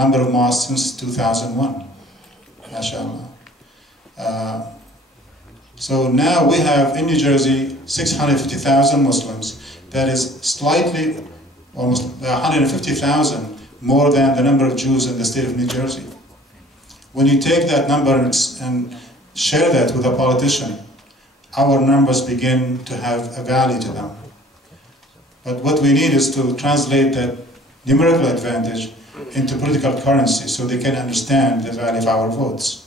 number of mosques since 2001, mashallah. So now we have in New Jersey 650,000 Muslims. That is slightly, almost 150,000 more than the number of Jews in the state of New Jersey. When you take that number and share that with a politician, our numbers begin to have a value to them. But what we need is to translate that numerical advantage into political currency so they can understand the value of our votes.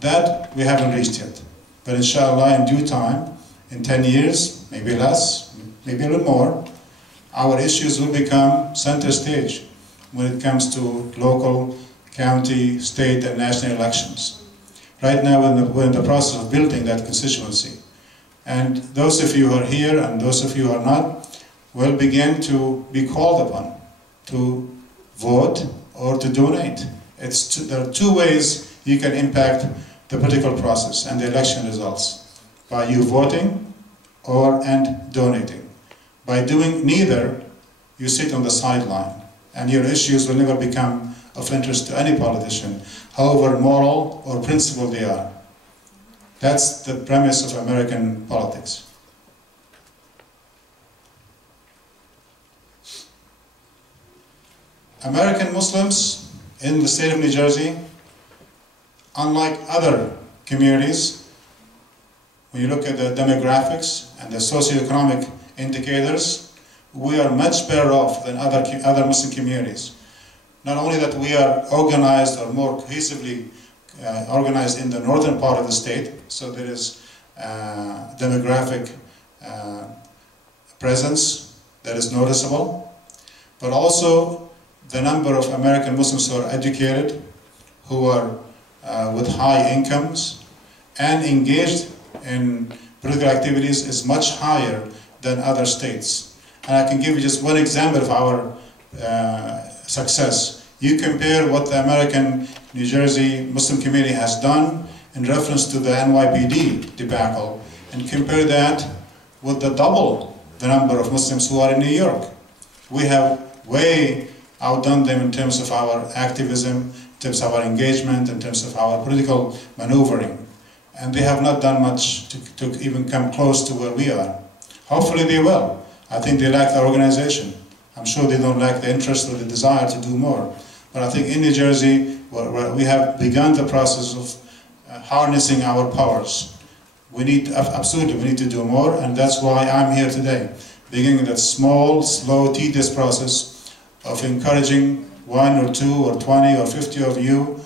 That we haven't reached yet. But inshallah, in due time, in 10 years, maybe less, maybe a little more, our issues will become center stage when it comes to local, county, state, and national elections. Right now, we're in the process of building that constituency. And those of you who are here and those of you who are not will begin to be called upon to vote or to donate. There are two ways you can impact the political process and the election results: by you voting and donating. By doing neither, you sit on the sideline and your issues will never become of interest to any politician, however moral or principled they are. That's the premise of American politics. American Muslims in the state of New Jersey, unlike other communities, when you look at the demographics and the socioeconomic indicators, we are much better off than other Muslim communities. Not only that we are organized or more cohesively organized in the northern part of the state, so there is demographic presence that is noticeable, but also the number of American Muslims who are educated, who are with high incomes and engaged in political activities is much higher than other states. And I can give you just one example of our success. You compare what the American New Jersey Muslim community has done in reference to the NYPD debacle, and compare that with the double the number of Muslims who are in New York. We have way outdone them in terms of our activism, in terms of our engagement, in terms of our political maneuvering. And they have not done much to even come close to where we are. Hopefully they will. I think they lack the organization. I'm sure they don't lack the interest or the desire to do more. But I think in New Jersey, we have begun the process of harnessing our powers. We need, absolutely, we need to do more, and that's why I'm here today, beginning that small, slow, tedious process of encouraging 1 or 2 or 20 or 50 of you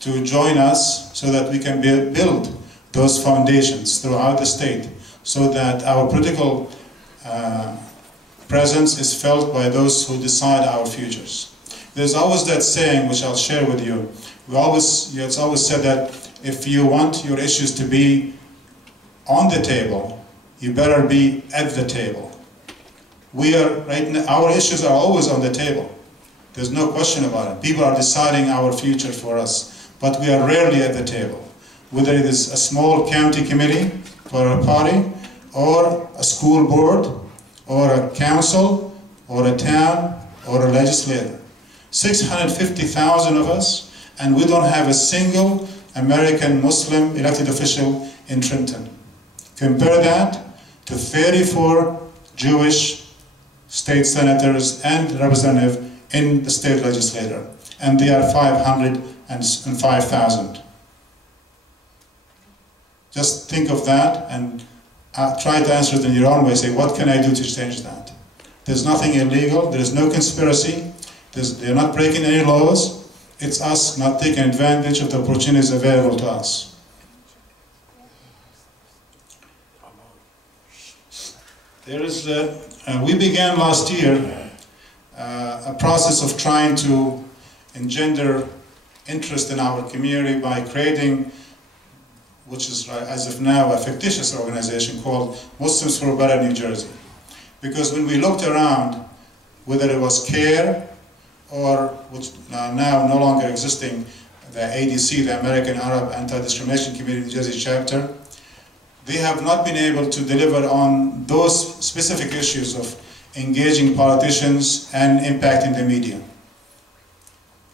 to join us so that we can build those foundations throughout the state so that our political presence is felt by those who decide our futures. There's always that saying, which I'll share with you. It's always said that if you want your issues to be on the table, you better be at the table. We are, right now, our issues are always on the table. There's no question about it. People are deciding our future for us, but we are rarely at the table. Whether it is a small county committee for a party, or a school board, or a council, or a town, or a legislator. 650,000 of us, and we don't have a single American Muslim elected official in Trenton. Compare that to 34 Jewish state senators and representatives in the state legislature, and they are 505,000. Just think of that and try to answer it in your own way. Say, what can I do to change that? There's nothing illegal. There is no conspiracy. They're not breaking any laws. It's us not taking advantage of the opportunities available to us. There is, we began last year a process of trying to engender interest in our community by creating, which is as of now a fictitious organization called Muslims for a Better New Jersey. Because when we looked around, whether it was CARE or, which now no longer existing, the ADC, the American Arab Anti-Discrimination Committee New Jersey chapter, they have not been able to deliver on those specific issues of engaging politicians and impacting the media.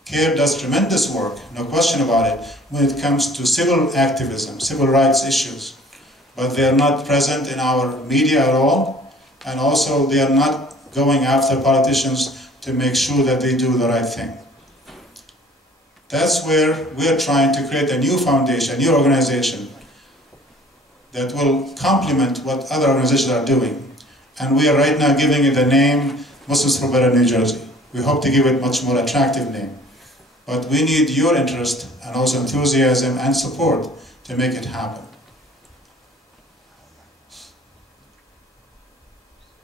CARE does tremendous work, no question about it, when it comes to civil activism, civil rights issues. But they are not present in our media at all, and also they are not going after politicians to make sure that they do the right thing. That's where we're trying to create a new foundation, a new organization that will complement what other organizations are doing. And we are right now giving it the name Muslims for Better New Jersey. We hope to give it a much more attractive name. But we need your interest and also enthusiasm and support to make it happen.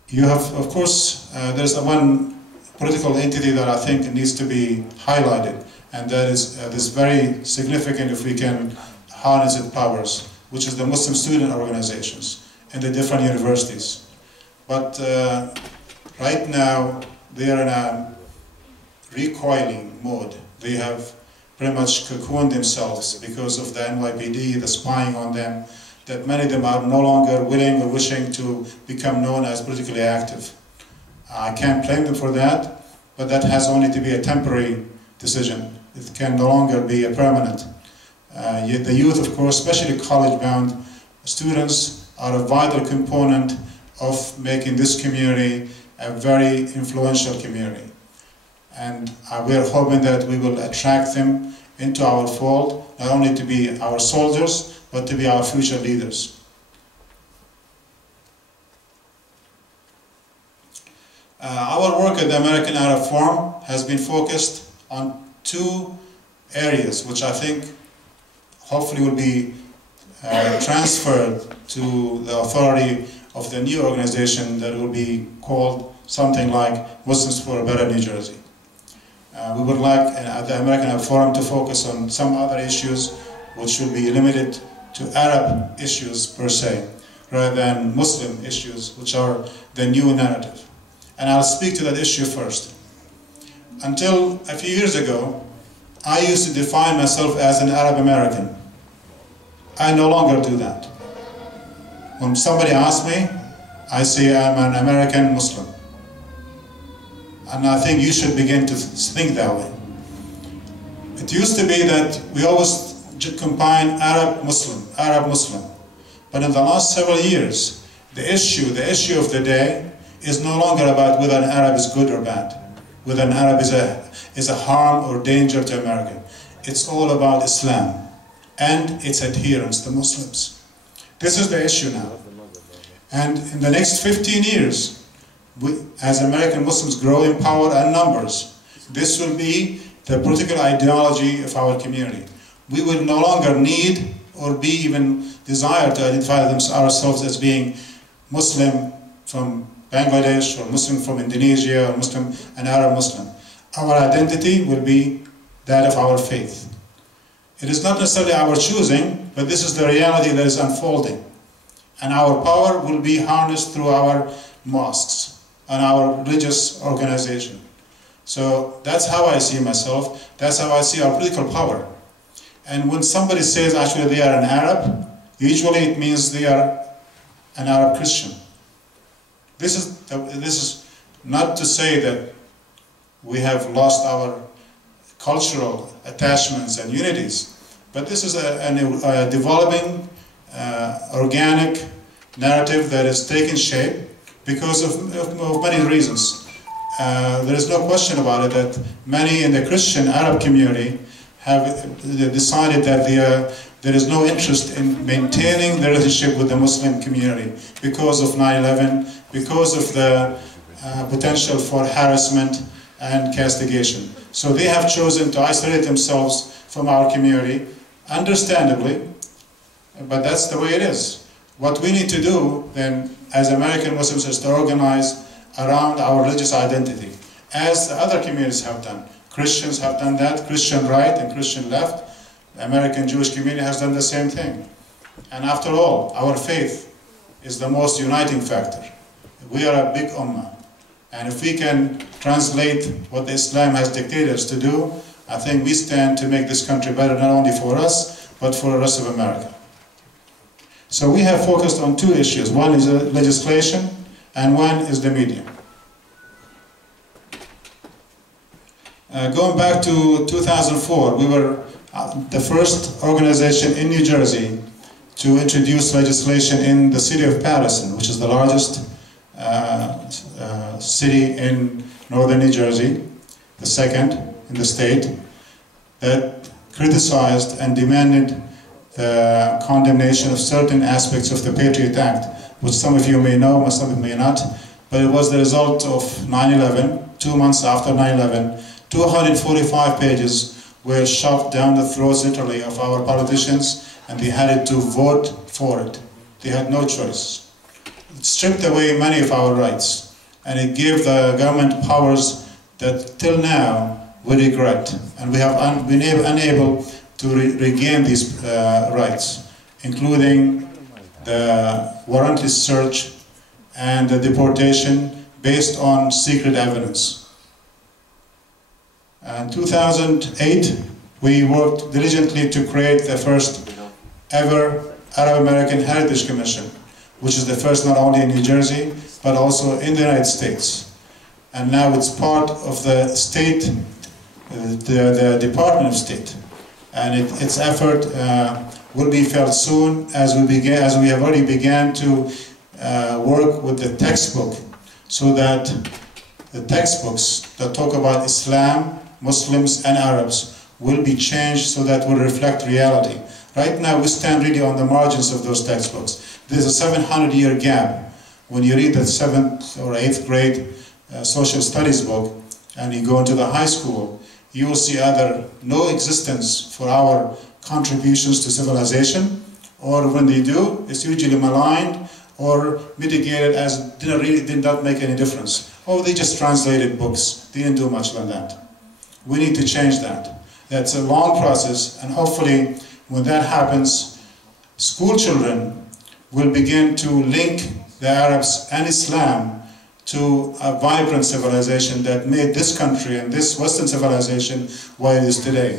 You have, of course, there's one political entity that I think needs to be highlighted, and that is this very significant if we can harness its powers, which is the Muslim student organizations in the different universities. But right now, they are in a recoiling mode. They have pretty much cocooned themselves because of the NYPD, the spying on them, that many of them are no longer willing or wishing to become known as politically active. I can't blame them for that, but that has only to be a temporary decision. It can no longer be a permanent. Yet the youth, of course, especially college-bound students, are a vital component of making this community a very influential community. And we are hoping that we will attract them into our fold, not only to be our soldiers, but to be our future leaders. Our work at the American Arab Forum has been focused on two areas, which I think hopefully will be transferred to the authority of the new organization that will be called something like Muslims for a Better New Jersey. We would like at the American Arab Forum to focus on some other issues which should be limited to Arab issues per se, rather than Muslim issues, which are the new narrative. And I'll speak to that issue first. Until a few years ago, I used to define myself as an Arab American. I no longer do that. When somebody asks me, I say I'm an American Muslim. And I think you should begin to think that way. It used to be that we always combine Arab Muslim. But in the last several years, the issue of the day is no longer about whether an Arab is good or bad, whether an Arab is a harm or danger to America. It's all about Islam and its adherence to Muslims. This is the issue now. And in the next 15 years, as American Muslims grow in power and numbers, this will be the political ideology of our community. We will no longer need or be even desire to identify ourselves as being Muslim from Bangladesh or Muslim from Indonesia or Muslim, an Arab Muslim. Our identity will be that of our faith. It is not necessarily our choosing, but this is the reality that is unfolding. And our power will be harnessed through our mosques and our religious organization. So that's how I see myself. That's how I see our political power. And when somebody says actually they are an Arab, usually it means they are an Arab Christian. This is not to say that we have lost our cultural attachments and unities, but this is a developing, organic narrative that is taking shape because of many reasons. There is no question about it that many in the Christian Arab community have decided that there is no interest in maintaining the relationship with the Muslim community because of 9/11, because of the potential for harassment and castigation. So they have chosen to isolate themselves from our community, understandably, but that's the way it is. What we need to do then as American Muslims is to organize around our religious identity, as the other communities have done. Christians have done that, Christian right and Christian left. The American Jewish community has done the same thing. And after all, our faith is the most uniting factor. We are a big ummah. And if we can translate what Islam has dictated us to do, I think we stand to make this country better not only for us, but for the rest of America. So we have focused on two issues. One is legislation, and one is the media. Going back to 2004, we were the first organization in New Jersey to introduce legislation in the city of Patterson, which is the largest city in northern New Jersey, the second in the state, that criticized and demanded the condemnation of certain aspects of the Patriot Act, which some of you may know, some of you may not, but it was the result of 9/11. 2 months after 9/11, 245 pages were shoved down the throats literally of our politicians, and they had to vote for it. They had no choice. It stripped away many of our rights, and it gave the government powers that till now we regret, and we have been unable to regain these rights, including the warrantless search and the deportation based on secret evidence. In 2008, we worked diligently to create the first ever Arab American Heritage Commission, which is the first not only in New Jersey, but also in the United States. And now it's part of the state, the Department of State. And its effort will be felt soon as we have already began to work with the textbook, so that the textbooks that talk about Islam, Muslims and Arabs will be changed so that will reflect reality. Right now we stand really on the margins of those textbooks. There's a 700-year gap. When you read the 7th or 8th grade social studies book and you go into the high school, you will see either no existence for our contributions to civilization, or when they do, it's usually maligned or mitigated as did not make any difference. Oh, they just translated books. They didn't do much than that. We need to change that. That's a long process, and hopefully when that happens, school children will begin to link the Arabs and Islam to a vibrant civilization that made this country and this Western civilization what it is today.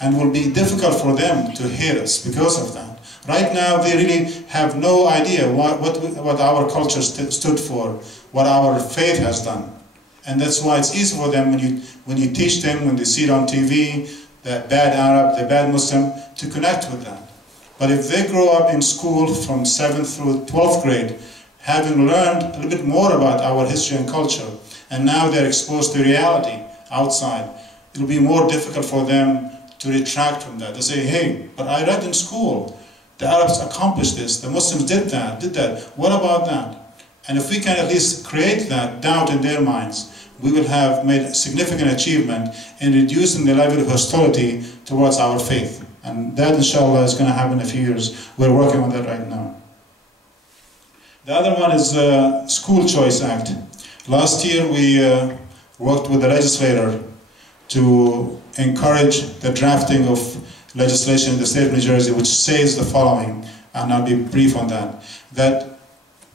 And will be difficult for them to hate us because of that. Right now they really have no idea what our culture stood for, what our faith has done. And that's why it's easy for them when you teach them, when they see it on TV, the bad Arab, the bad Muslim, to connect with that. But if they grow up in school from 7th through 12th grade, having learned a little bit more about our history and culture, and now they're exposed to reality outside, it'll be more difficult for them to retract from that. They say, hey, but I read in school, the Arabs accomplished this, the Muslims did that, what about that? And if we can at least create that doubt in their minds, we will have made a significant achievement in reducing the level of hostility towards our faith. And that, inshallah, is going to happen in a few years. We're working on that right now. The other one is the School Choice Act. Last year we worked with the legislator to encourage the drafting of legislation in the state of New Jersey, which says the following, and I'll be brief on that, that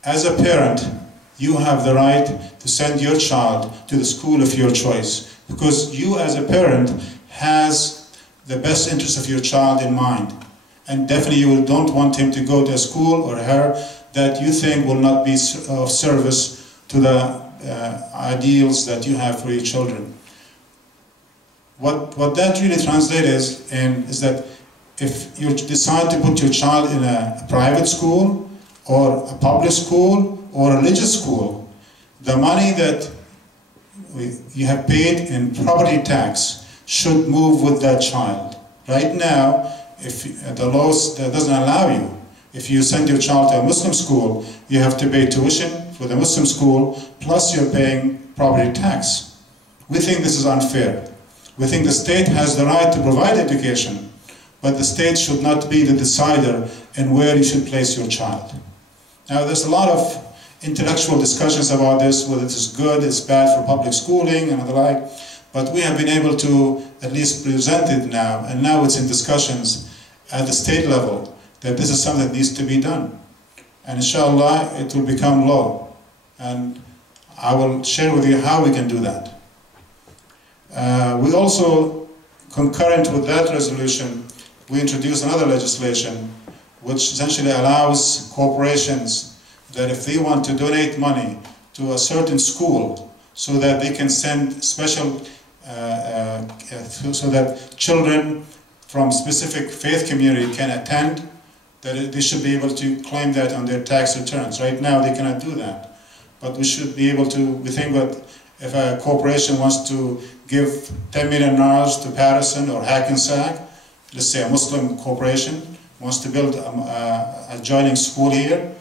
as a parent, you have the right to send your child to the school of your choice, because you as a parent has the best interest of your child in mind. And definitely you don't want him to go to a school or her that you think will not be of service to the ideals that you have for your children. What that really translates is that if you decide to put your child in a private school or a public school or a religious school, the money that you have paid in property tax should move with that child. Right now, if the laws that doesn't allow you, if you send your child to a Muslim school, you have to pay tuition for the Muslim school, plus you're paying property tax. We think this is unfair. We think the state has the right to provide education, but the state should not be the decider in where you should place your child. Now, there's a lot of intellectual discussions about this, whether this is good, it's bad for public schooling and the like, but we have been able to at least present it now, and now it's in discussions at the state level that this is something that needs to be done. And inshallah, it will become law. And I will share with you how we can do that. We also, concurrent with that resolution, we introduced another legislation which essentially allows corporations that if they want to donate money to a certain school so that they can send special so that children from specific faith community can attend, that they should be able to claim that on their tax returns. Right now they cannot do that. But we should be able to, we think that if a corporation wants to give $10 million to Patterson or Hackensack, let's say a Muslim corporation wants to build a adjoining school here,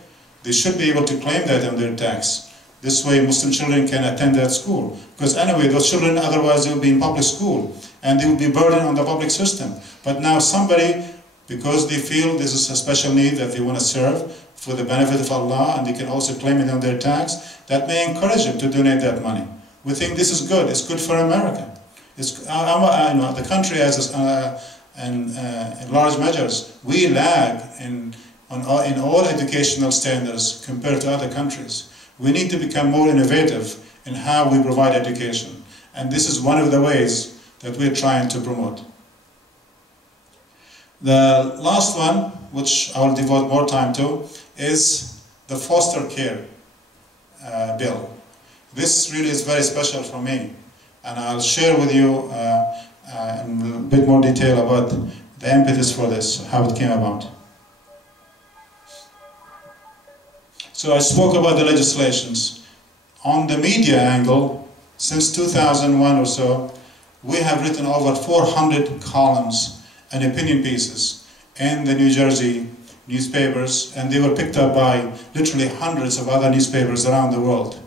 they should be able to claim that on their tax. This way Muslim children can attend that school. Because anyway, those children otherwise they will be in public school and they will be burdened on the public system. But now somebody, because they feel this is a special need that they want to serve for the benefit of Allah, and they can also claim it on their tax, that may encourage them to donate that money. We think this is good. It's good for America. It's, the country has, in large measures, we lag in all educational standards compared to other countries. We need to become more innovative in how we provide education. And this is one of the ways that we're trying to promote. The last one, which I will devote more time to, is the foster care bill. This really is very special for me. And I'll share with you in a bit more detail about the impetus for this, how it came about. So I spoke about the legislations. On the media angle, since 2001 or so, we have written over 400 columns and opinion pieces in the New Jersey newspapers, and they were picked up by literally hundreds of other newspapers around the world.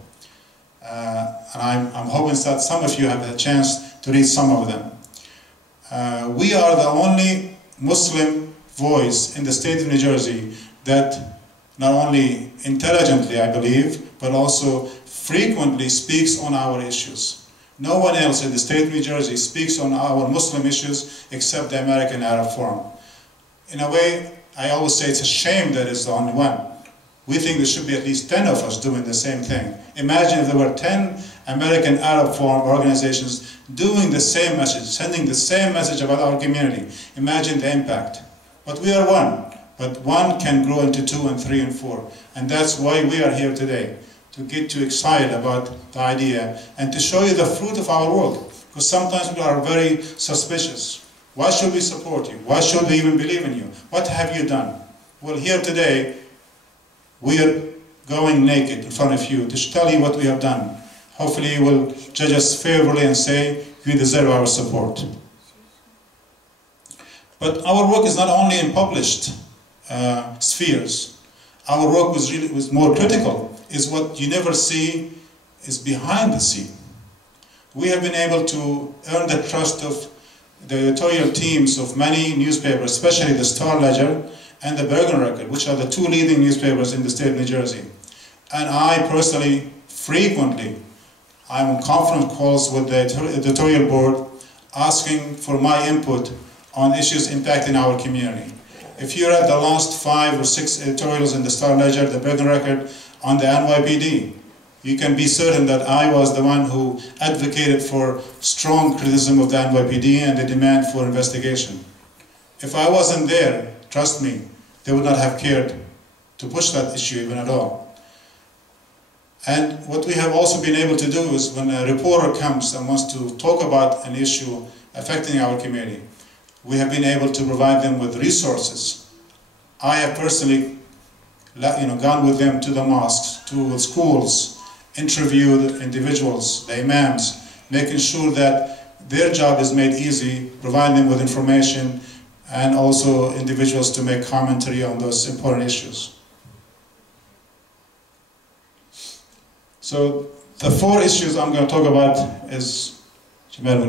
And I'm hoping that some of you have had a chance to read some of them. We are the only Muslim voice in the state of New Jersey that not only intelligently, I believe, but also frequently speaks on our issues. No one else in the state of New Jersey speaks on our Muslim issues except the American Arab Forum. In a way, I always say it's a shame that it's the only one. We think there should be at least 10 of us doing the same thing. Imagine if there were 10 American Arab Forum organizations doing the same message, sending the same message about our community. Imagine the impact. But we are one. But one can grow into 2 and 3 and 4. And that's why we are here today, to get you excited about the idea and to show you the fruit of our work. Because sometimes we are very suspicious. Why should we support you? Why should we even believe in you? What have you done? Well, here today, we are going naked in front of you to tell you what we have done. Hopefully you will judge us favorably and say, you deserve our support. But our work is not only in published spheres. Our work was more critical, is what you never see is behind the scene. We have been able to earn the trust of the editorial teams of many newspapers, especially the Star-Ledger and the Bergen Record, which are the 2 leading newspapers in the state of New Jersey. And I personally, frequently, I'm on conference calls with the editorial board asking for my input on issues impacting our community. If you read the last 5 or 6 editorials in the Star-Ledger, the Bergen Record, on the NYPD, you can be certain that I was the one who advocated for strong criticism of the NYPD and the demand for investigation. If I wasn't there, trust me, they would not have cared to push that issue even at all. And what we have also been able to do is when a reporter comes and wants to talk about an issue affecting our community, we have been able to provide them with resources. I have personally gone with them to the mosques, to schools, interviewed individuals, the imams, making sure that their job is made easy, providing them with information, and also individuals to make commentary on those important issues. So the 4 issues I'm going to talk about is, we're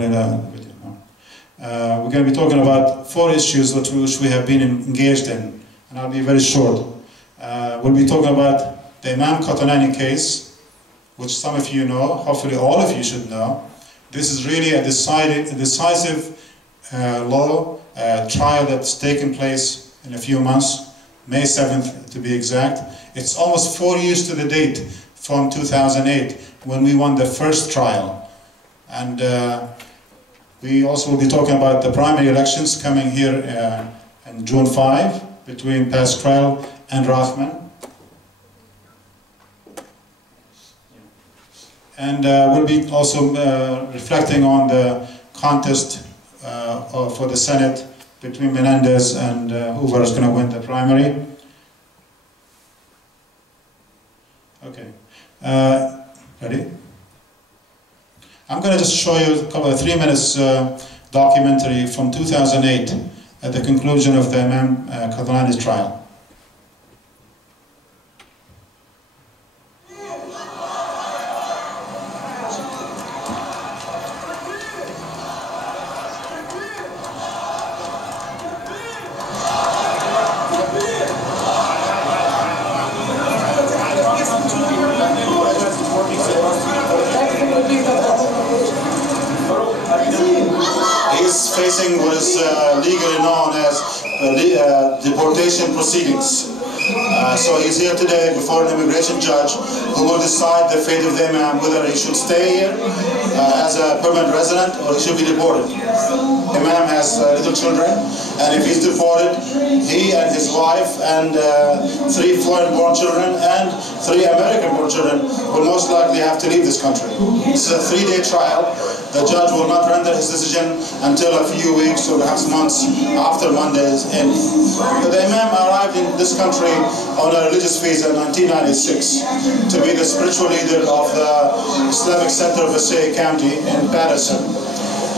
going to be talking about 4 issues which we have been engaged in, and I'll be very short. We'll be talking about the Imam Qatanani case, which some of you know, hopefully all of you should know. This is really a decisive trial that's taken place in a few months, May 7th to be exact. It's almost 4 years to the date from 2008 when we won the first trial. And we also will be talking about the primary elections coming here on June 5 between Pascrell and Rothman. And we'll be also reflecting on the contest for the Senate between Menendez and whoever is going to win the primary. Okay. Ready? I'm going to just show you a 3 minutes documentary from 2008 at the conclusion of the Imam Qadlani's trial. Facing what is legally known as deportation proceedings. So he's here today before an immigration judge who will decide the fate of the Imam, whether he should stay here as a permanent resident or he should be deported. Imam has little children, and if he's deported, he and his wife and 3 foreign-born children and 3 American-born children will most likely have to leave this country. It's a 3-day trial. The judge will not render his decision until a few weeks or perhaps months after Monday is in. The Imam arrived in this country on a religious visa in 1996 to be the spiritual leader of the Islamic Center of Passaic County in Patterson.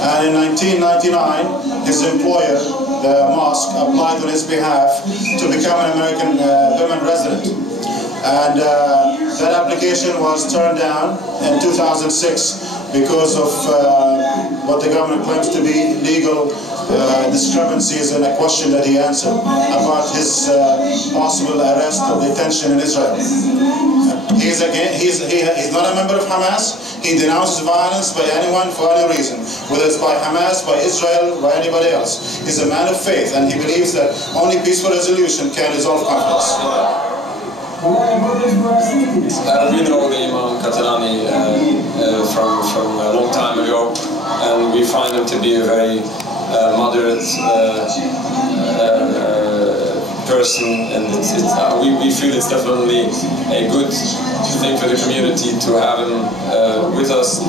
And in 1999, his employer, the mosque, applied on his behalf to become an American permanent resident. And that application was turned down in 2006 because of what the government claims to be legal discrepancies in a question that he answered about his possible arrest or detention in Israel. He's not a member of Hamas. He denounces violence by anyone for any reason, whether it's by Hamas, by Israel, by anybody else. He's a man of faith, and he believes that only peaceful resolution can resolve conflicts. We know the Imam Qadlani from a long time ago, and we find him to be a very moderate person, and we feel it's definitely a good thing for the community to have him with us.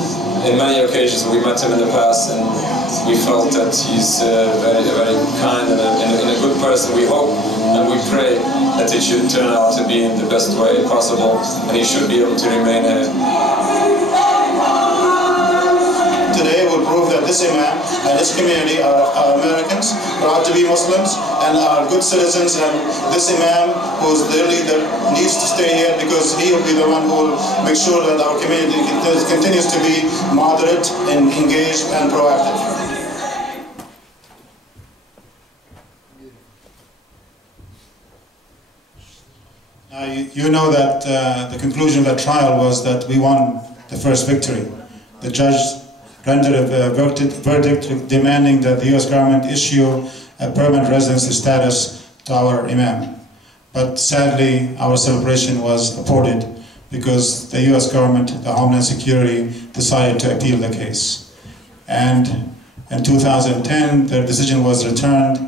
In many occasions we met him in the past, and we felt that he's very kind and a good person. We hope and we pray that it should turn out to be in the best way possible, and he should be able to remain here. Today will prove that this Imam and his community are Americans, proud to be Muslims, and are good citizens, and this Imam, who is their leader, needs to stay here because he will be the one who will make sure that our community continues to be moderate and engaged and proactive. You know that the conclusion of that trial was that we won the first victory. The judge rendered a verdict demanding that the U.S. government issue a permanent residency status to our Imam. But sadly, our celebration was aborted because the U.S. government, the Homeland Security, decided to appeal the case. And in 2010, their decision was returned,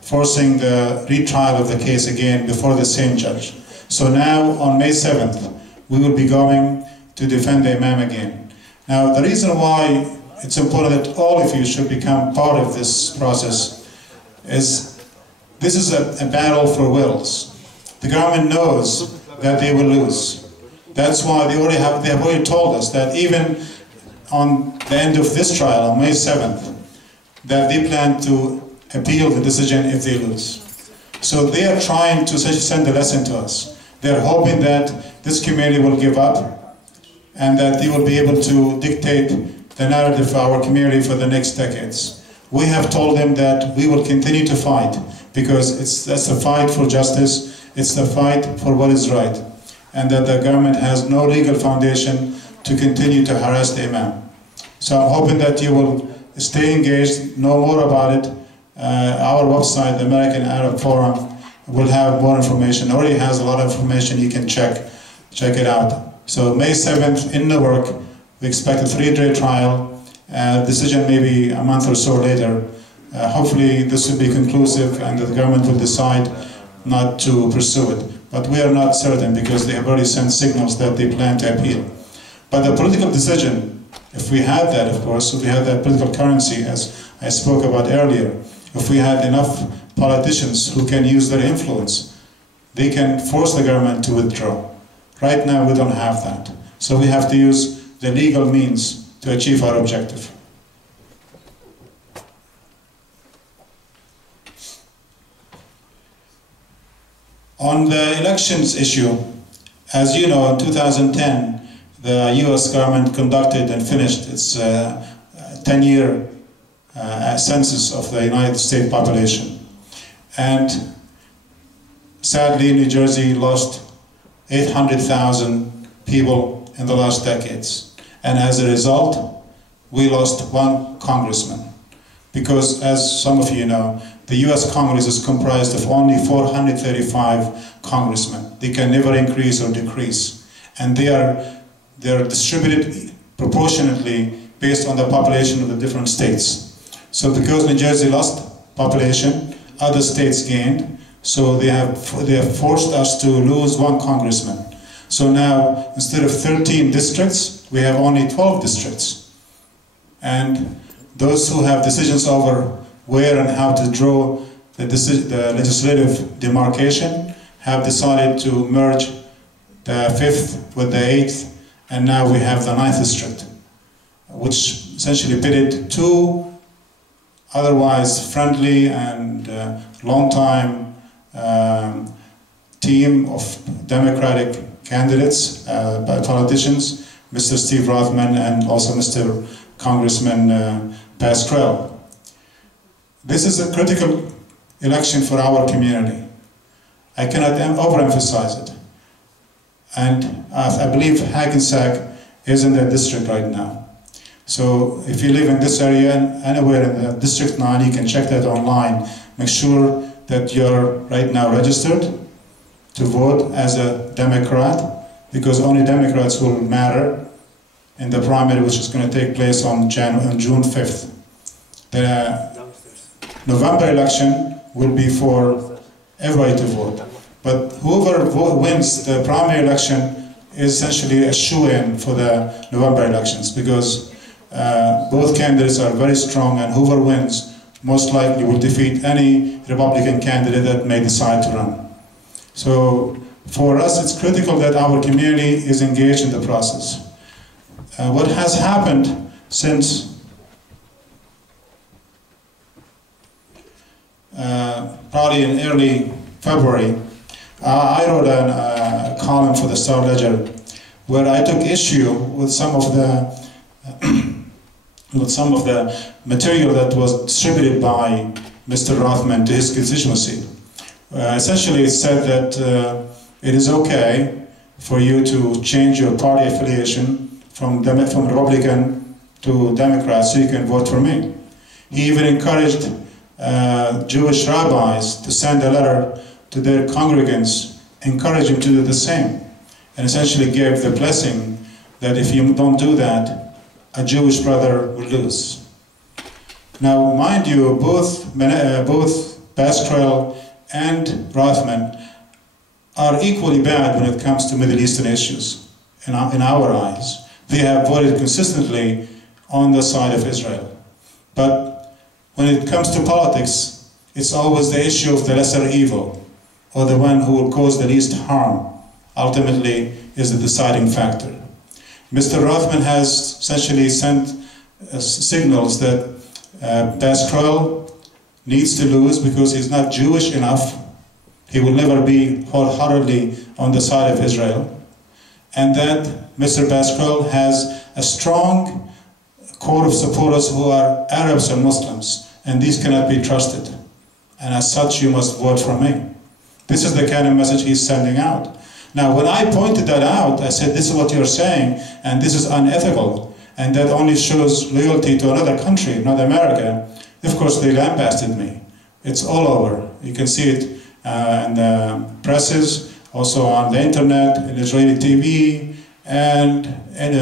forcing the retrial of the case again before the same judge. So now, on May 7th, we will be going to defend the Imam again. Now, the reason why it's important that all of you should become part of this process is this is a battle for wills. The government knows that they will lose. That's why they have already told us that even on the end of this trial, on May 7th, that they plan to appeal the decision if they lose. So they are trying to send a lesson to us. They're hoping that this community will give up and that they will be able to dictate the narrative for our community for the next decades. We have told them that we will continue to fight because that's the fight for justice, it's the fight for what is right, and that the government has no legal foundation to continue to harass the Imam. So I'm hoping that you will stay engaged, know more about it. Our website, the American Arab Forum, will have more information. It already has a lot of information you can check it out. So May 7th in Newark, we expect a 3-day trial, decision maybe a month or so later. Hopefully this will be conclusive and the government will decide not to pursue it. But we are not certain because they have already sent signals that they plan to appeal. But the political decision, if we had that, of course, if we had that political currency, as I spoke about earlier, if we had enough politicians who can use their influence, they can force the government to withdraw. Right now, we don't have that. So we have to use the legal means to achieve our objective. On the elections issue, as you know, in 2010, the US government conducted and finished its 10-year census of the United States population. And sadly, New Jersey lost 800,000 people in the last decades. And as a result, we lost one congressman. Because, as some of you know, the US Congress is comprised of only 435 congressmen. They can never increase or decrease. And they are distributed proportionately based on the population of the different states. So because New Jersey lost population, other states gained. So they have forced us to lose one congressman. So now, instead of 13 districts, we have only 12 districts. And those who have decisions over where and how to draw the legislative demarcation have decided to merge the 5th with the 8th, and now we have the 9th district, which essentially pitted two otherwise friendly and long-time team of Democratic candidates, by politicians, Mr. Steve Rothman and also Mr. Congressman Pascrell. This is a critical election for our community. I cannot overemphasize it. And I believe Hackensack is in that district right now. So if you live in this area, anywhere in the District 9, you can check that online. Make sure that you're right now registered to vote as a Democrat, because only Democrats will matter in the primary, which is going to take place on June 5th. The November election will be for everybody to vote. But whoever wins the primary election is essentially a shoe-in for the November elections, because both candidates are very strong, and whoever wins most likely will defeat any Republican candidate that may decide to run. So for us, it's critical that our community is engaged in the process. What has happened since probably in early February, I wrote a column for the Star Ledger where I took issue with some of the material that was distributed by Mr. Rothman to his constituency. Essentially, it said that it is okay for you to change your party affiliation from Republican to Democrat so you can vote for me. He even encouraged Jewish rabbis to send a letter to their congregants, encouraging to do the same, and essentially gave the blessing that if you don't do that, a Jewish brother will lose. Now, mind you, both Pascrell and Rothman are equally bad when it comes to Middle Eastern issues, in our eyes. They have voted consistently on the side of Israel. But when it comes to politics, it's always the issue of the lesser evil, or the one who will cause the least harm, ultimately is the deciding factor. Mr. Rothman has essentially sent signals that Pascrell needs to lose because he's not Jewish enough. He will never be wholeheartedly on the side of Israel. And that Mr. Pascrell has a strong core of supporters who are Arabs and Muslims, and these cannot be trusted. And as such, you must vote for me. This is the kind of message he's sending out. Now, when I pointed that out, I said, this is what you're saying, and this is unethical, and that only shows loyalty to another country, not America. Of course, they lambasted me. It's all over. You can see it in the presses, also on the internet, in Israeli TV, and in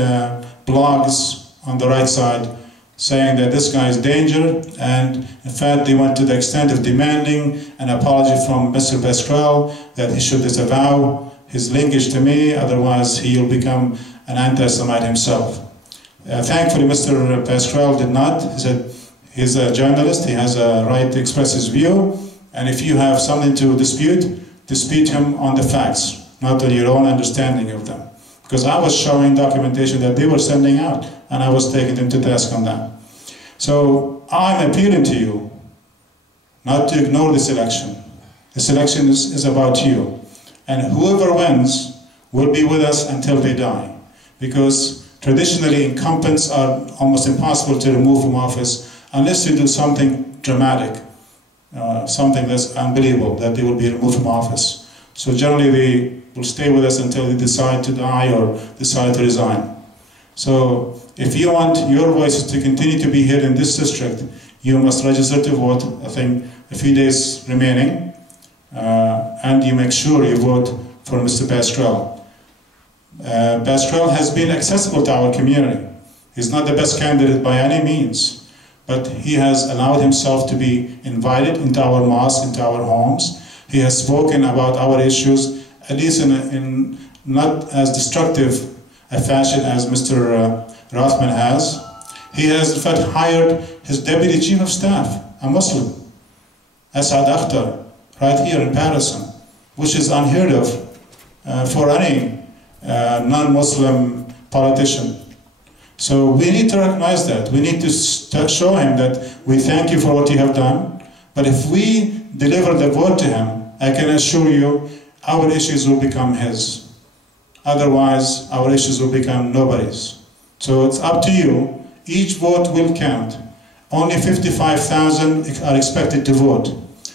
blogs on the right side, saying that this guy is danger, and in fact they went to the extent of demanding an apology from Mr. Pascrell, that he should disavow his linkage to me, otherwise he'll become an anti-Semite himself. Thankfully, Mr. Pasquale did not. He said he's a journalist, he has a right to express his view, and if you have something to dispute him on the facts, not on your own understanding of them. Because I was showing documentation that they were sending out, and I was taking them to task on that. So I'm appealing to you not to ignore this election. This election is about you. And whoever wins will be with us until they die. Because traditionally incumbents are almost impossible to remove from office unless you do something dramatic, something that's unbelievable, that they will be removed from office. So generally they will stay with us until they decide to die or decide to resign. So if you want your voices to continue to be heard in this district, you must register to vote. I think a few days remaining, and you make sure you vote for Mr. Pasquale. Pasquale has been accessible to our community. He's not the best candidate by any means, but he has allowed himself to be invited into our mosque, into our homes. He has spoken about our issues, at least in not as destructive a fashion as Mr. Rothman has. He has in fact hired his deputy chief of staff, a Muslim, Asad Akhtar, right here in Paris, which is unheard of for any non-Muslim politician. So we need to recognize that. We need to show him that we thank you for what you have done, but if we deliver the vote to him, I can assure you our issues will become his. Otherwise, our issues will become nobody's. So it's up to you. Each vote will count. Only 55,000 are expected to vote.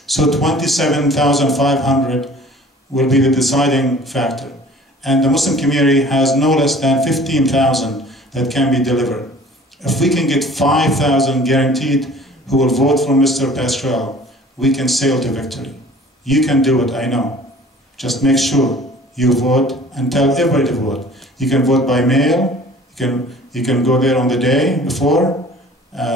So 27,500 will be the deciding factor. And the Muslim community has no less than 15,000 that can be delivered. If we can get 5,000 guaranteed who will vote for Mr. Pasquale, we can sail to victory. You can do it, I know. Just make sure you vote and tell everybody to vote. You can vote by mail, you can go there on the day before,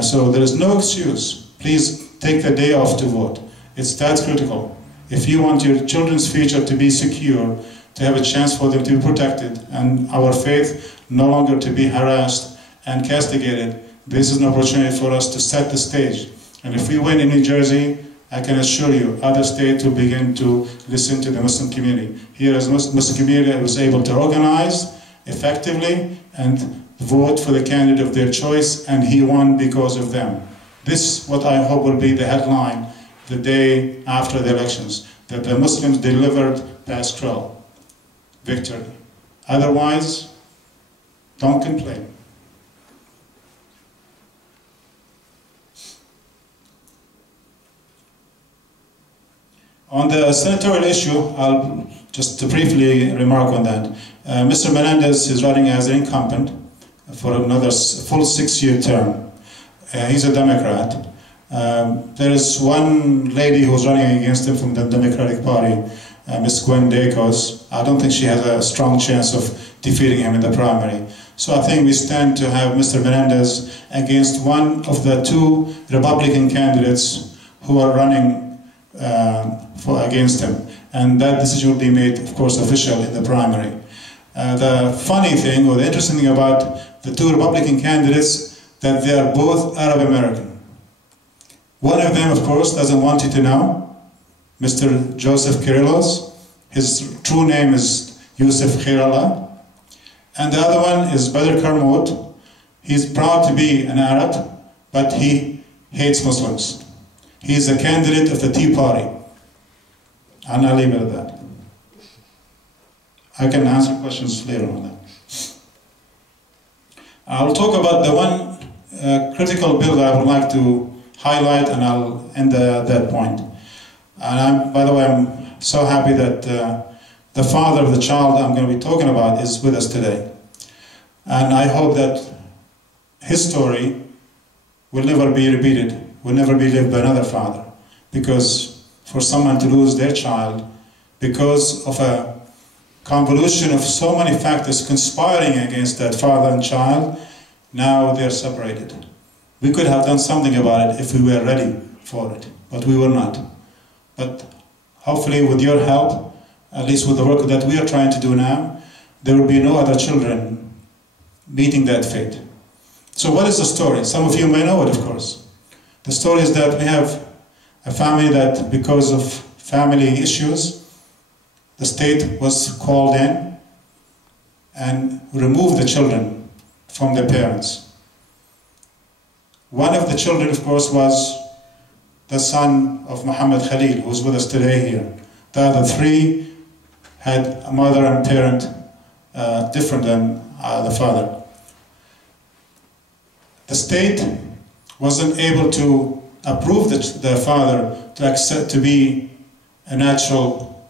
so there is no excuse. Please take the day off to vote. It's that critical. If you want your children's future to be secure, to have a chance for them to be protected, and our faith no longer to be harassed and castigated, this is an opportunity for us to set the stage. And if we win in New Jersey, I can assure you, other states will begin to listen to the Muslim community. Here, as Muslim community was able to organize effectively and vote for the candidate of their choice, and he won because of them. This, what I hope will be the headline the day after the elections, that the Muslims delivered Pasquale victory. Otherwise, don't complain. On the senatorial issue, I'll just briefly remark on that. Mr. Menendez is running as an incumbent for another full 6-year term. He's a Democrat. There is one lady who's running against him from the Democratic Party, Ms. Gwen Dacos. I don't think she has a strong chance of defeating him in the primary. So I think we stand to have Mr. Menendez against one of the 2 Republican candidates who are running against him. And that decision will be made, of course, official in the primary. The funny thing, or the interesting thing about the 2 Republican candidates, that they are both Arab American. One of them, of course, doesn't want you to know, Mr. Joseph Kirillos. His true name is Yusuf Khairallah. And the other one is Badr Karmout. He's proud to be an Arab, but he hates Muslims. He's a candidate of the Tea Party. And I'll leave it at that. I can answer questions later on that. I'll talk about the one critical bill that I would like to highlight, and I'll end at that point. And by the way, I'm so happy that the father of the child I'm going to be talking about is with us today. And I hope that his story will never be repeated, will never be lived by another father. Because for someone to lose their child because of a convolution of so many factors conspiring against that father and child, now they're separated. We could have done something about it if we were ready for it, but we were not. But hopefully with your help, at least with the work that we are trying to do now, there will be no other children meeting that fate. So what is the story? Some of you may know it, of course. The story is that we have a family that, because of family issues, the state was called in and removed the children from their parents. One of the children, of course, was the son of Muhammad Khalil, who is with us today here. The other three had a mother and parent different than the father. The state wasn't able to approve the father to accept to be a natural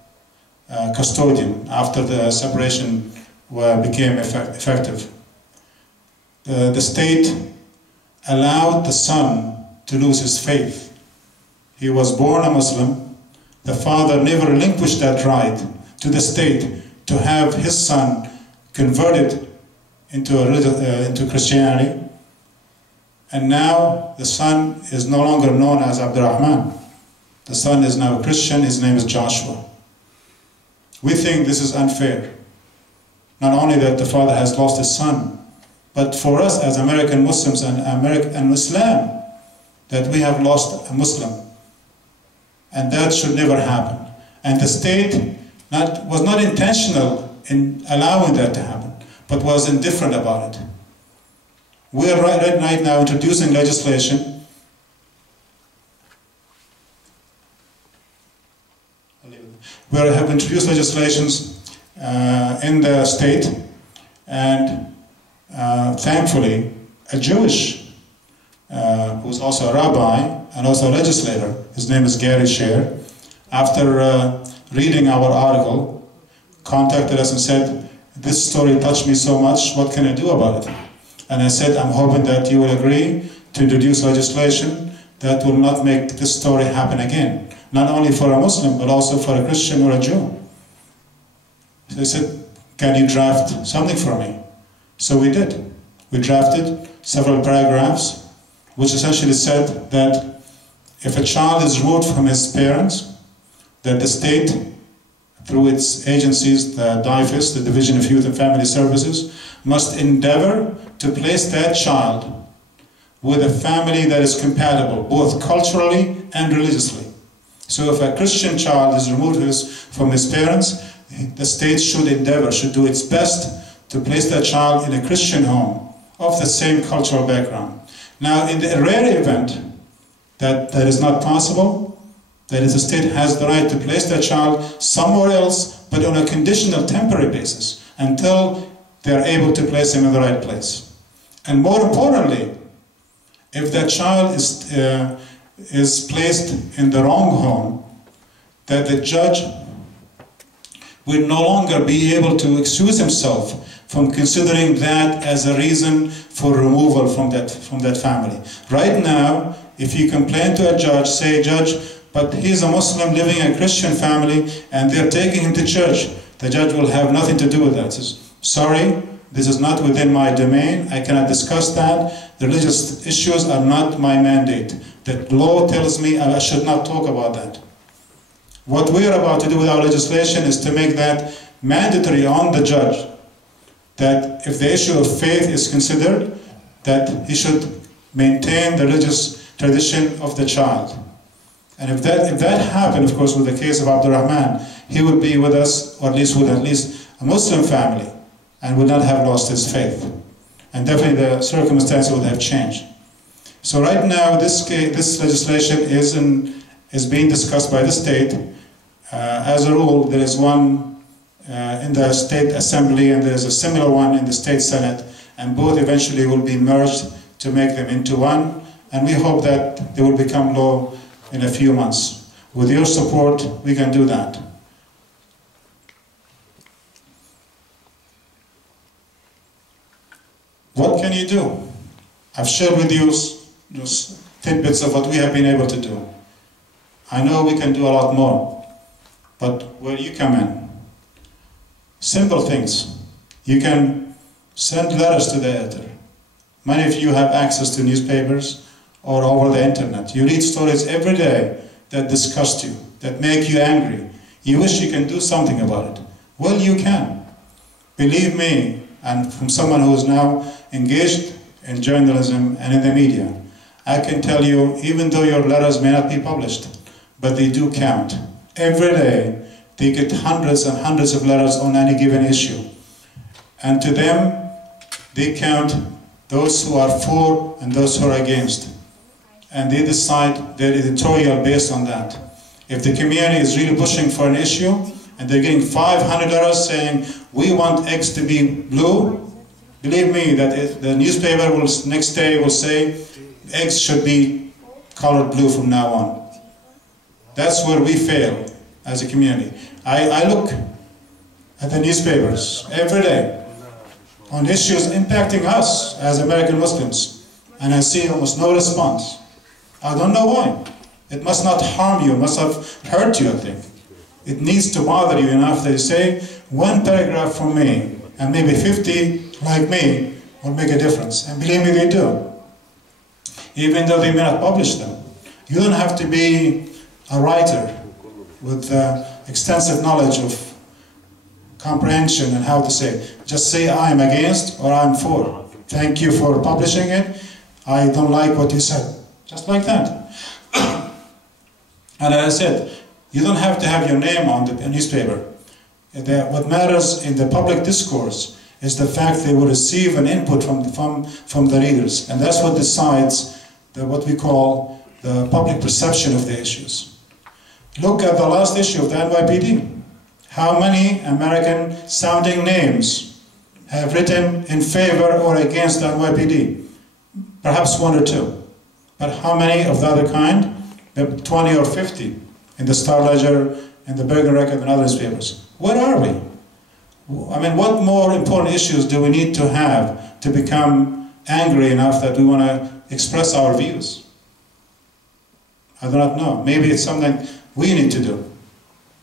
custodian after the separation became effective. The state allowed the son to lose his faith. He was born a Muslim. The father never relinquished that right to the state to have his son converted into Christianity. And now the son is no longer known as Abdurrahman. The son is now a Christian. His name is Joshua. We think this is unfair. Not only that the father has lost his son, but for us as American Muslims and Islam, that we have lost a Muslim. And that should never happen. And the state was not intentional in allowing that to happen, but was indifferent about it. We are right now introducing legislation we have introduced legislations in the state, and thankfully a Jewish who's also a rabbi and also a legislator, his name is Gary Sher, after reading our article, contacted us and said, "This story touched me so much, what can I do about it?" And I said, "I'm hoping that you will agree to introduce legislation that will not make this story happen again, not only for a Muslim, but also for a Christian or a Jew." So he said, "Can you draft something for me?" So we did. We drafted several paragraphs, which essentially said that if a child is removed from his parents, that the state, through its agencies, the DIFIS, the Division of Youth and Family Services, must endeavor to place that child with a family that is compatible, both culturally and religiously. So if a Christian child is removed from his parents, the state should endeavor, should do its best to place that child in a Christian home of the same cultural background. Now, in the rare event that that is not possible, that is, the state has the right to place that child somewhere else, but on a conditional temporary basis, until they are able to place him in the right place. And more importantly, if that child is placed in the wrong home, that the judge will no longer be able to excuse himself from considering that as a reason for removal from that family. Right now, if you complain to a judge, say, "Judge, but he's a Muslim living in a Christian family and they're taking him to church," the judge will have nothing to do with that. Says, "Sorry, this is not within my domain. I cannot discuss that. The religious issues are not my mandate. The law tells me I should not talk about that." What we are about to do with our legislation is to make that mandatory on the judge, that if the issue of faith is considered, that he should maintain the religious tradition of the child. And if that happened, of course, with the case of Abdurrahman, he would be with us, or at least with a Muslim family, and would not have lost his faith. And definitely the circumstances would have changed. So right now, this legislation is being discussed by the state. As a rule, there is one in the state assembly, and there is a similar one in the state senate, and both eventually will be merged to make them into one. And we hope that they will become law in a few months. With your support, we can do that. What can you do? I've shared with you just tidbits of what we have been able to do. I know we can do a lot more, but where you come in, simple things. You can send letters to the editor. Many of you have access to newspapers or over the internet. You read stories every day that disgust you, that make you angry. You wish you can do something about it. Well, you can. Believe me, and from someone who is now engaged in journalism and in the media, I can tell you, even though your letters may not be published, but they do count. Every day, they get hundreds and hundreds of letters on any given issue. And to them, they count those who are for and those who are against. And they decide their editorial based on that. If the community is really pushing for an issue, and they're getting 500 letters saying, we want X to be blue, believe me that the newspaper will next day will say, X should be colored blue from now on. That's where we fail as a community. I look at the newspapers every day on issues impacting us as American Muslims, and I see almost no response. I don't know why. It must not harm you, it must have hurt you, I think. It needs to bother you enough that you say, one paragraph from me, and maybe 50 like me, will make a difference. And believe me, they do. Even though they may not publish them. You don't have to be a writer with extensive knowledge of comprehension and how to say. Just say, I'm against or I'm for. Thank you for publishing it. I don't like what you said. Just like that. And as I said, you don't have to have your name on the newspaper. What matters in the public discourse is the fact they will receive an input from the readers. And that's what decides what we call the public perception of the issues. Look at the last issue of the NYPD. How many American sounding names have written in favor or against the NYPD? Perhaps one or two. But how many of the other kind? 20 or 50 in the Star Ledger, in the Bergen Record and other newspapers. Where are we? I mean, what more important issues do we need to have to become angry enough that we want to express our views? I do not know. Maybe it's something we need to do.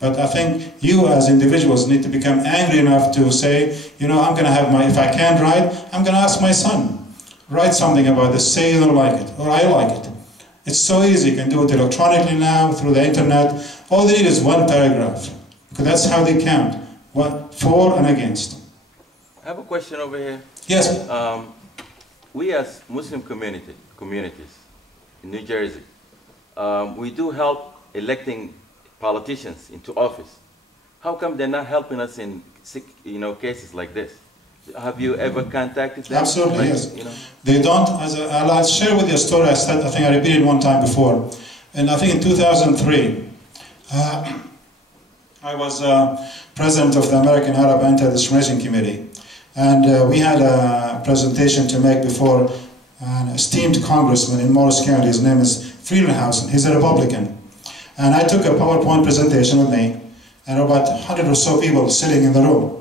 But I think you as individuals need to become angry enough to say, you know, I'm going to have if I can't write, I'm going to ask my son, write something about this, say you don't like it, or I like it. It's so easy, you can do it electronically now, through the internet. All they need is one paragraph, because that's how they count, what, for and against. I have a question over here. Yes. We as Muslim communities in New Jersey, we do help electing politicians into office. How come they're not helping us in cases like this? Have you ever contacted them? Absolutely, yes. They don't. I'll share with you a story I think I repeated one time before. And I think in 2003, I was president of the American Arab Anti-Discrimination Committee. And we had a presentation to make before an esteemed congressman in Morris County. His name is Friedenhausen. He's a Republican. And I took a PowerPoint presentation with me, and about 100 or so people sitting in the room.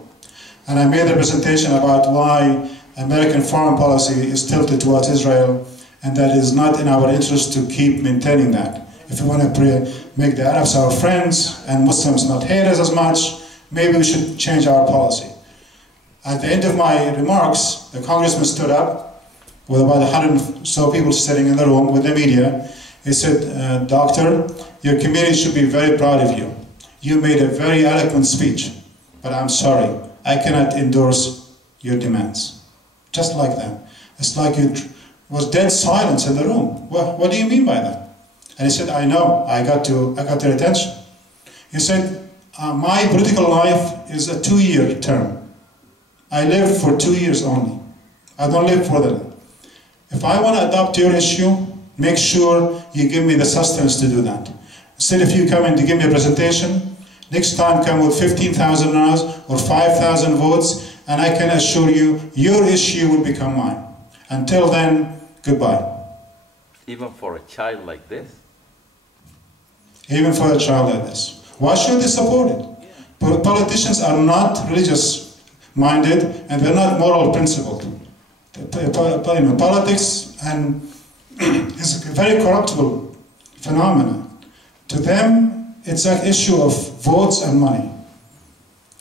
And I made a presentation about why American foreign policy is tilted towards Israel, and that it is not in our interest to keep maintaining that. If we want to make the Arabs our friends and Muslims not hate us as much, maybe we should change our policy. At the end of my remarks, the congressman stood up with about 100 or so people sitting in the room with the media. He said, Doctor, your community should be very proud of you. You made a very eloquent speech, but I'm sorry, I cannot endorse your demands. Just like that. It's like it was dead silence in the room. Well, what do you mean by that? And he said, I know, I got their attention. He said, my political life is a 2-year term. I live for 2 years only. I don't live for that. If I want to adopt your issue, make sure you give me the sustenance to do that. Instead, if you come in to give me a presentation, next time come with 15,000 no's or 5,000 votes, and I can assure you, your issue will become mine. Until then, goodbye. Even for a child like this? Even for a child like this. Why should they support it? Politicians are not religious-minded, and they're not moral principled. Politics is a very corruptible phenomenon. To them, it's an issue of votes and money.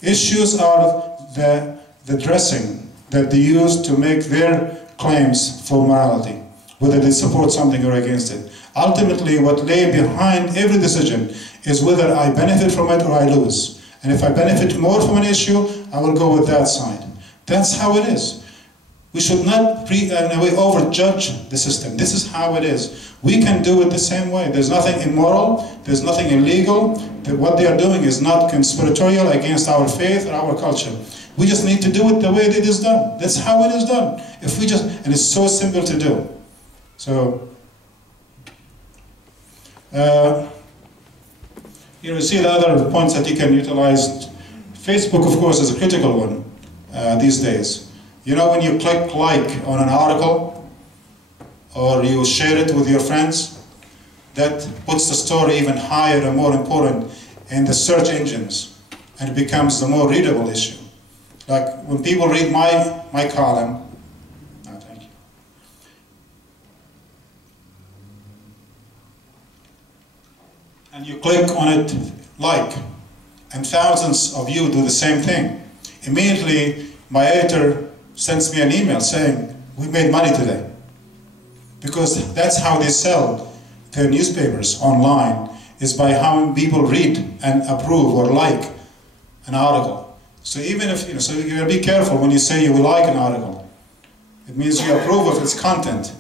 Issues are the dressing that they use to make their claims for morality, whether they support something or against it. Ultimately, what lay behind every decision is whether I benefit from it or I lose. And if I benefit more from an issue, I will go with that side. That's how it is. We should not overjudge the system. This is how it is. We can do it the same way. There's nothing immoral, there's nothing illegal. What they are doing is not conspiratorial against our faith or our culture. We just need to do it the way it is done. That's how it is done. If we just, and it's so simple to do. So, you see the other points that you can utilize. Facebook, of course, is a critical one these days. You know, when you click like on an article or you share it with your friends, that puts the story even higher and more important in the search engines, and it becomes the more readable issue. Like when people read my column, thank you. And you click on it like, and thousands of you do the same thing. Immediately, my editor sends me an email saying, we made money today. Because that's how they sell their newspapers online, is by how people read and approve or like an article. So even if, so you gotta be careful when you say you like an article. It means you approve of its content.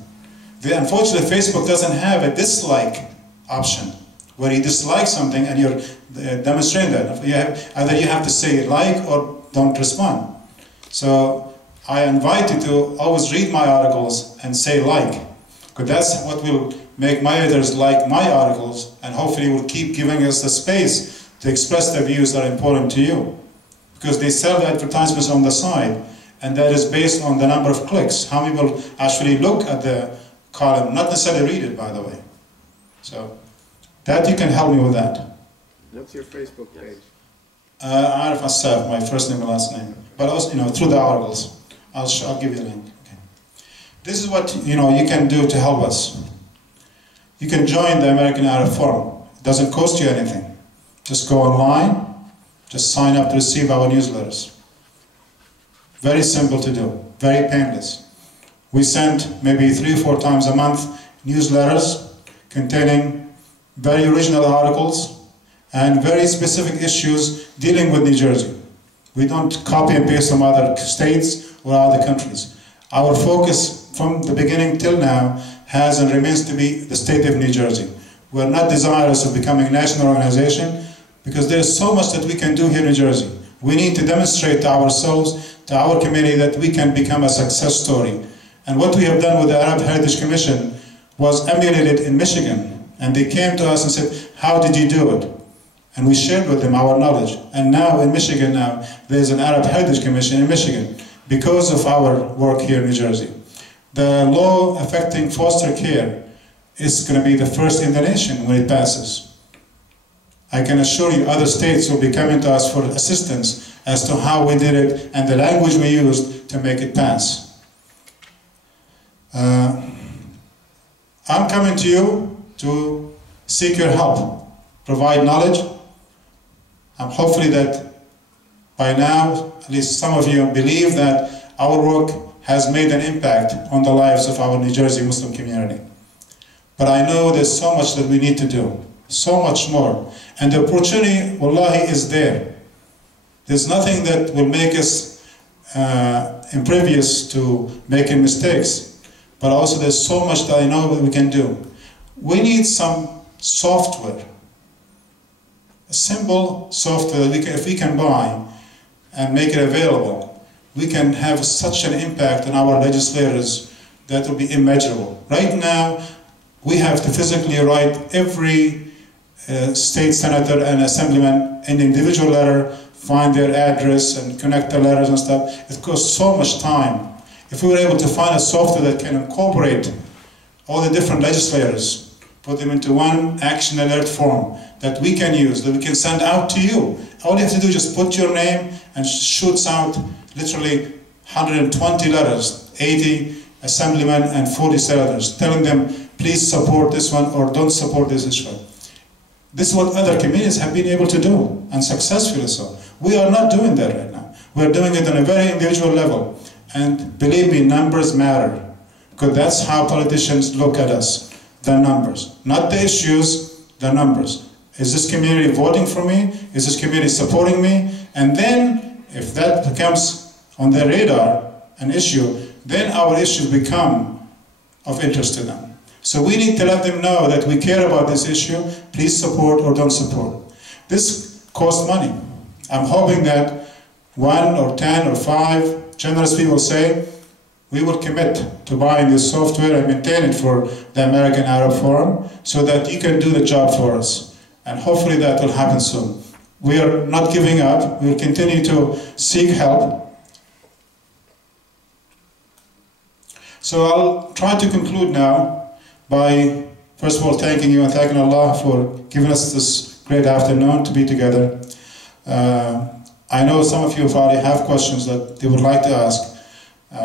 Unfortunately, Facebook doesn't have a dislike option, where you dislike something and you're demonstrating that. Either you have to say like or don't respond. So I invite you to always read my articles and say like, because that's what will make my editors like my articles, and hopefully will keep giving us the space to express the views that are important to you. Because they sell the advertisements on the side, and that is based on the number of clicks, how many people actually look at the column, not necessarily read it, by the way. So that you can help me with that. What's your Facebook page? Arif Asaf, my first name and last name, but also through the articles. I'll give you a link. Okay. This is what you can do to help us. You can join the American Arab Forum. It doesn't cost you anything. Just go online, just sign up to receive our newsletters. Very simple to do, very painless. We send maybe 3 or 4 times a month newsletters containing very original articles and very specific issues dealing with New Jersey. We don't copy and paste from other states or other countries. Our focus from the beginning till now has and remains to be the state of New Jersey. We're not desirous of becoming a national organization because there's so much that we can do here in New Jersey. We need to demonstrate to ourselves, to our community, that we can become a success story. And what we have done with the Arab Heritage Commission was emulated in Michigan. And they came to us and said, how did you do it? And we shared with them our knowledge. And now in Michigan, there's an Arab Heritage Commission in Michigan because of our work here in New Jersey. The law affecting foster care is going to be the first in the nation when it passes. I can assure you other states will be coming to us for assistance as to how we did it and the language we used to make it pass. I'm coming to you to seek your help, provide knowledge. Hopefully that by now, at least some of you believe that our work has made an impact on the lives of our New Jersey Muslim community. But I know there's so much that we need to do, so much more. And the opportunity, wallahi, is there. There's nothing that will make us impervious to making mistakes. But also there's so much that I know that we can do. We need some software. A simple software that if we can buy and make it available, we can have such an impact on our legislators that will be immeasurable. Right now, we have to physically write every state senator and assemblyman an individual letter, find their address and connect the letters and stuff. It costs so much time. If we were able to find a software that can incorporate all the different legislators, put them into one action alert form that we can use, that we can send out to you. All you have to do is just put your name and shoots out literally 120 letters, 80 assemblymen and 40 senators, telling them, please support this one or don't support this issue. This is what other communities have been able to do, and successfully so. We are not doing that right now. We're doing it on a very individual level. And believe me, numbers matter. Because that's how politicians look at us. The numbers. Not the issues, the numbers. Is this community voting for me? Is this community supporting me? And then, if that becomes on their radar an issue, then our issues become of interest to them. So we need to let them know that we care about this issue, please support or don't support. This costs money. I'm hoping that 1 or 10 or 5 generous people say, we will commit to buying this software and maintain it for the American Arab Forum so that you can do the job for us. And hopefully that will happen soon. We are not giving up. We will continue to seek help. So I'll try to conclude now by, first of all, thanking you and thanking Allah for giving us this great afternoon to be together. I know some of you already have questions that they would like to ask.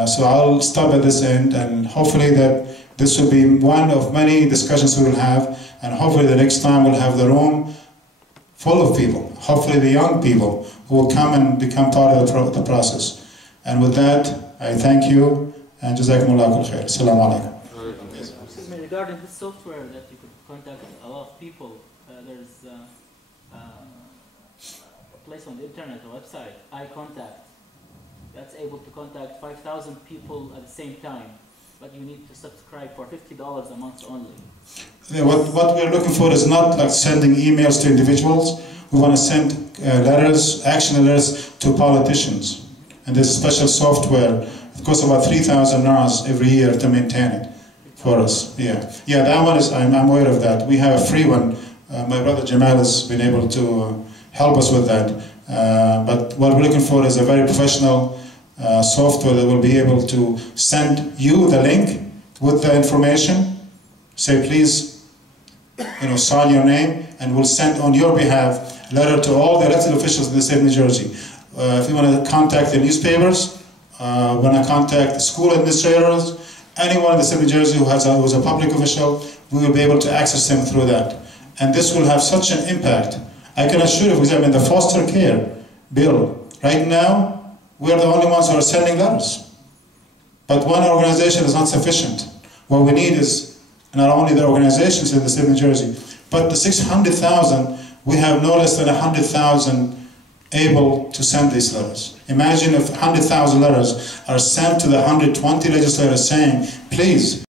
So I'll stop at this end, and hopefully that this will be one of many discussions we will have, and hopefully the next time we'll have the room full of people, hopefully the young people who will come and become part of the process. And with that, I thank you, and Jazakumullah kul khair. Assalamu alaikum. Excuse me, regarding this software that you could contact a lot of people, there's a place on the internet, a website, iContact, that's able to contact 5,000 people at the same time, but you need to subscribe for $50 a month only. Yeah, what we're looking for is not like sending emails to individuals. We want to send letters, action letters to politicians. And there's a special software. It costs about 3,000 NAS every year to maintain it for us. Yeah, that one is, I'm aware of that. We have a free one. My brother Jamal has been able to help us with that. But what we're looking for is a very professional software that will be able to send you the link with the information. Say, please, sign your name, and we'll send on your behalf a letter to all the elected officials in the state of New Jersey. If you want to contact the newspapers, want to contact the school administrators, anyone in the state of New Jersey who's a public official, we will be able to access them through that. And this will have such an impact. I can assure you, for example, in the foster care bill, right now, we are the only ones who are sending letters. But one organization is not sufficient. What we need is not only the organizations in the state of New Jersey, but the 600,000, we have no less than 100,000 able to send these letters. Imagine if 100,000 letters are sent to the 120 legislators saying, please,